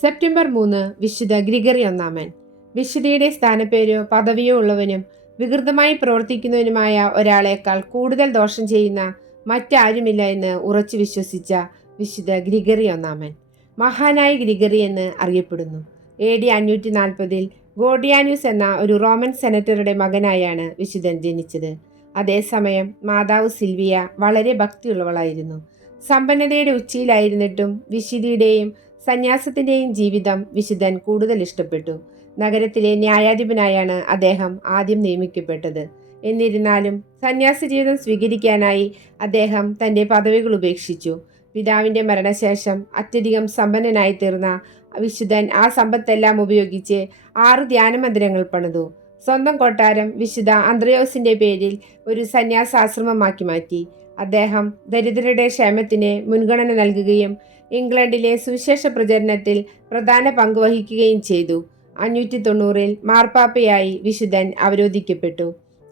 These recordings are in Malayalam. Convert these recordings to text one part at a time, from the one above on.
സെപ്റ്റംബർ 3 വിശുദ്ധ ഗ്രിഗറി ഒന്നാമൻ. വിശുദ്ധയുടെ സ്ഥാനപ്പേരോ പദവിയോ ഉള്ളവനും വികൃതമായി പ്രവർത്തിക്കുന്നവനുമായ ഒരാളേക്കാൾ കൂടുതൽ ദോഷം ചെയ്യുന്ന മറ്റാരുമില്ല എന്ന് ഉറച്ചു വിശ്വസിച്ച വിശുദ്ധ ഗ്രിഗറി ഒന്നാമൻ മഹാനായ ഗ്രിഗറി എന്ന് അറിയപ്പെടുന്നു. AD 540 ഗോർഡിയാനൂസ് എന്ന ഒരു റോമൻ സെനറ്ററുടെ മകനായാണ് വിശുദ്ധൻ ജനിച്ചത്. അതേസമയം മാതാവ് സിൽവിയ വളരെ ഭക്തിയുള്ളവളായിരുന്നു. സമ്പന്നതയുടെ ഉച്ചിയിലായിരുന്നിട്ടും വിശുദ്ധിയുടെയും സന്യാസത്തിൻ്റെയും ജീവിതം വിശുദ്ധൻ കൂടുതൽ ഇഷ്ടപ്പെട്ടു. നഗരത്തിലെ ന്യായാധിപനായാണ് അദ്ദേഹം ആദ്യം നിയമിക്കപ്പെട്ടത്. എന്നിരുന്നാലും സന്യാസ ജീവിതം സ്വീകരിക്കാനായി അദ്ദേഹം തൻ്റെ പദവികൾ ഉപേക്ഷിച്ചു. പിതാവിൻ്റെ മരണശേഷം അത്യധികം സമ്പന്നനായി തീർന്ന വിശുദ്ധൻ ആ സമ്പത്തെല്ലാം ഉപയോഗിച്ച് 6 ധ്യാനമന്ദിരങ്ങൾ പണിതു. സ്വന്തം കൊട്ടാരം വിശുദ്ധ അന്ത്രയോസിൻ്റെ പേരിൽ ഒരു സന്യാസാശ്രമമാക്കി മാറ്റി. അദ്ദേഹം ദരിദ്രരുടെ ക്ഷേമത്തിന് മുൻഗണന നൽകുകയും ഇംഗ്ലണ്ടിലെ സുവിശേഷ പ്രചരണത്തിൽ പ്രധാന പങ്ക് വഹിക്കുകയും ചെയ്തു. 590 മാർപ്പാപ്പയായി വിശുദ്ധൻ അവരോധിക്കപ്പെട്ടു.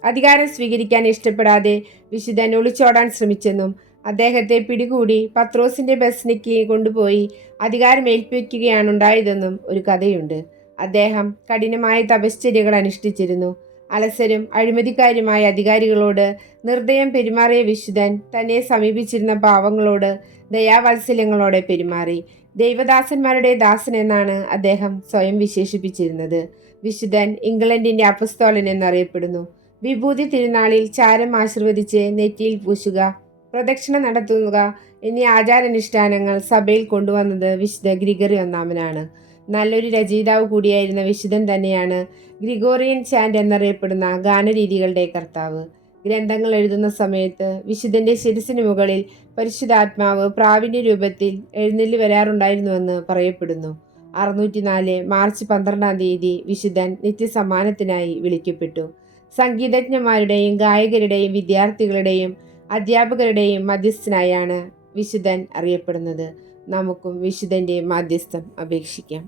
അധികാരം സ്വീകരിക്കാൻ ഇഷ്ടപ്പെടാതെ വിശുദ്ധൻ ഒളിച്ചോടാൻ ശ്രമിച്ചെന്നും അദ്ദേഹത്തെ പിടികൂടി പത്രോസിന്റെ ബസ്നിക്ക് കൊണ്ടുപോയി അധികാരം ഏൽപ്പിക്കുകയാണുണ്ടായതെന്നും ഒരു കഥയുണ്ട്. അദ്ദേഹം കഠിനമായ തപശ്ചര്യകൾ അനുഷ്ഠിച്ചിരുന്നു. അലസരും അഴിമതിക്കാരുമായ അധികാരികളോട് നിർദ്ദയം പെരുമാറിയ വിശുദ്ധൻ തന്നെ സമീപിച്ചിരുന്ന പാവങ്ങളോട് ദയാവാത്സല്യങ്ങളോടെ പെരുമാറി. ദൈവദാസന്മാരുടെ ദാസൻ എന്നാണ് അദ്ദേഹം സ്വയം വിശേഷിപ്പിച്ചിരുന്നത്. വിശുദ്ധൻ ഇംഗ്ലണ്ടിന്റെ അപ്പസ്തോലൻ എന്നറിയപ്പെടുന്നു. വിഭൂതി തിരുനാളിൽ ചാരം ആശീർവദിച്ച് നെറ്റിയിൽ പൂശുക, പ്രദക്ഷിണ നടത്തുക എന്നീ ആചാരാനുഷ്ഠാനങ്ങൾ സഭയിൽ കൊണ്ടുവന്നത് വിശുദ്ധ ഗ്രിഗറി ഒന്നാമനാണ്. നല്ലൊരു രചയിതാവ് കൂടിയായിരുന്ന വിശുദ്ധൻ തന്നെയാണ് ഗ്രിഗോറിയൻ ചാൻഡ് എന്നറിയപ്പെടുന്ന ഗാനരീതികളുടെ കർത്താവ്. ഗ്രന്ഥങ്ങൾ എഴുതുന്ന സമയത്ത് വിശുദ്ധന്റെ ശിരസിന് മുകളിൽ പരിശുദ്ധാത്മാവ് പ്രാവിന്റെ രൂപത്തിൽ എഴുന്നള്ളി വരാറുണ്ടായിരുന്നുവെന്ന് പറയപ്പെടുന്നു. 604 മാർച്ച് 12 വിശുദ്ധൻ നിത്യസമ്മാനത്തിനായി വിളിക്കപ്പെട്ടു. സംഗീതജ്ഞന്മാരുടെയും ഗായകരുടെയും വിദ്യാർത്ഥികളുടെയും അധ്യാപകരുടെയും മധ്യസ്ഥനായാണ് വിശുദ്ധൻ അറിയപ്പെടുന്നത്. നമുക്കും വിശുദ്ധന്റെ മാധ്യസ്ഥം അപേക്ഷിക്കാം.